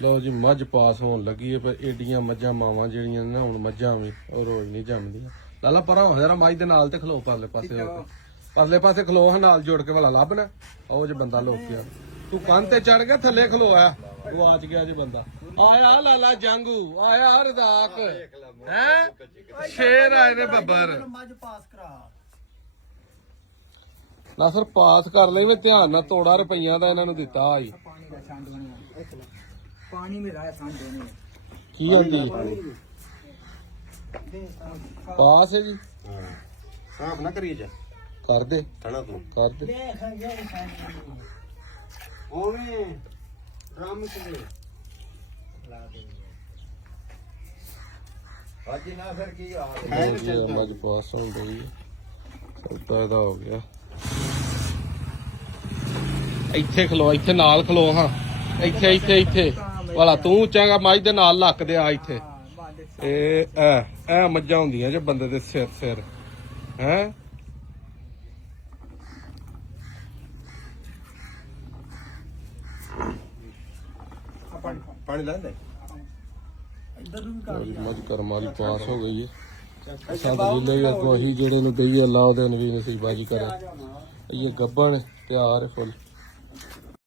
ਲਓ ਜੀ ਮੱਝ ਪਾਸ ਹੋਣ ਲੱਗੀ ਹੈ, ਪਰ ਏਡੀਆਂ ਮੱਝਾਂ ਮਾਵਾਂ ਜਿਹੜੀਆਂ ਨੇ ਨਾ ਹੁਣ ਮੱਝਾਂ ਵੀ ਉਹ ਰੋਜ਼ ਨਹੀਂ ਜੰਮਦੀਆਂ। ਲਾਲਾ ਪਰਾਂ ਹੋ ਜਰਾ ਮੱਝ ਦੇ ਨਾਲ ਤੇ ਖਲੋ ਪਰਲੇ ਪਾਸੇ ਖਲੋ ਹਾਂ ਨਾਲ ਜੋੜ ਕੇ ਭਲਾ ਲੱਭਣਾ। ਉਹ ਜੇ ਬੰਦਾ ਲੋਕ ਗਿਆ ਤੂੰ ਕੰਨ ਤੇ ਚੜ ਗਿਆ ਥੱਲੇ ਖਲੋਇਆ ਉਹ ਆਚ ਗਿਆ ਜੇ ਬੰਦਾ ਆਇਆ। ਲਾਲਾ ਜਾਂਗੂ ਆਇਆ ਰਜ਼ਾਕ ਹੈ ਸ਼ੇਰ ਆਏ ਨੇ ਬੱਬਰ ਨਾ ਸਰ ਪਾਸ ਕਰ ਲਈ ਮੈਂ ਧਿਆਨ ਨਾਲ ਤੋੜਾ ਰੁਪਈਆਂ ਦਾ ਇਹਨਾਂ ਨੂੰ ਦਿੱਤਾ ਆਈ पानी में रहा सांड देने ਕੀ ਹੁੰਦੀ ਪਾਸ ਹੈ ਜੀ ਸਾਫ ਨਾ ਕਰੀਏ ਜਾ ਕਰ ਦੇ ਥਣਾ ਤੂੰ ਕਰ ਦੇ ਓਵੇਂ ਰਾਮ ਤੇ ला दे ਅੱਜ ਨਾ ਫਿਰ ਕੀ ਆ ਮੱਝ ਪਾਸ ਹੋ ਗਈ ਸੌਦਾ ਇਹਦਾ ਹੋ ਗਿਆ। ਇੱਥੇ ਖਲੋ ਇੱਥੇ ਨਾਲ ਖਲੋ ਹਾਂ ਇੱਥੇ ਇੱਥੇ ਇੱਥੇ ਵਾਲਾ ਤੂੰ ਚੰਗਾ ਮੱਝ ਦੇ ਨਾਲ ਲੱਕ ਦੇ ਆ ਇੱਥੇ। ਇਹ ਮੱਝਾਂ ਹੁੰਦੀਆਂ ਜੇ ਬੰਦੇ ਦੇ ਸਿਰ ਸਿਰ ਹੈ ਪਾਣੀ ਲੈਂਦੇ ਮੱਝ ਕਰਮ ਵਾਲੀ ਪਾਸ ਹੋ ਗਈ ਹੈ। ਅਸਾਂ ਦਲੀਲੇ ਵੀ ਅੱਗੋਂ ਅਸੀਂ ਜਿਹੜੇ ਨੂੰ ਦਈਏ ਅੱਲਾ ਉਹਦੇ ਨੂੰ ਵੀ ਨਸੀਬਾਜੀ ਕਰੇ। ਇਹ ਗੱਬਣ ਪਿਆਰ ਫੁੱਲ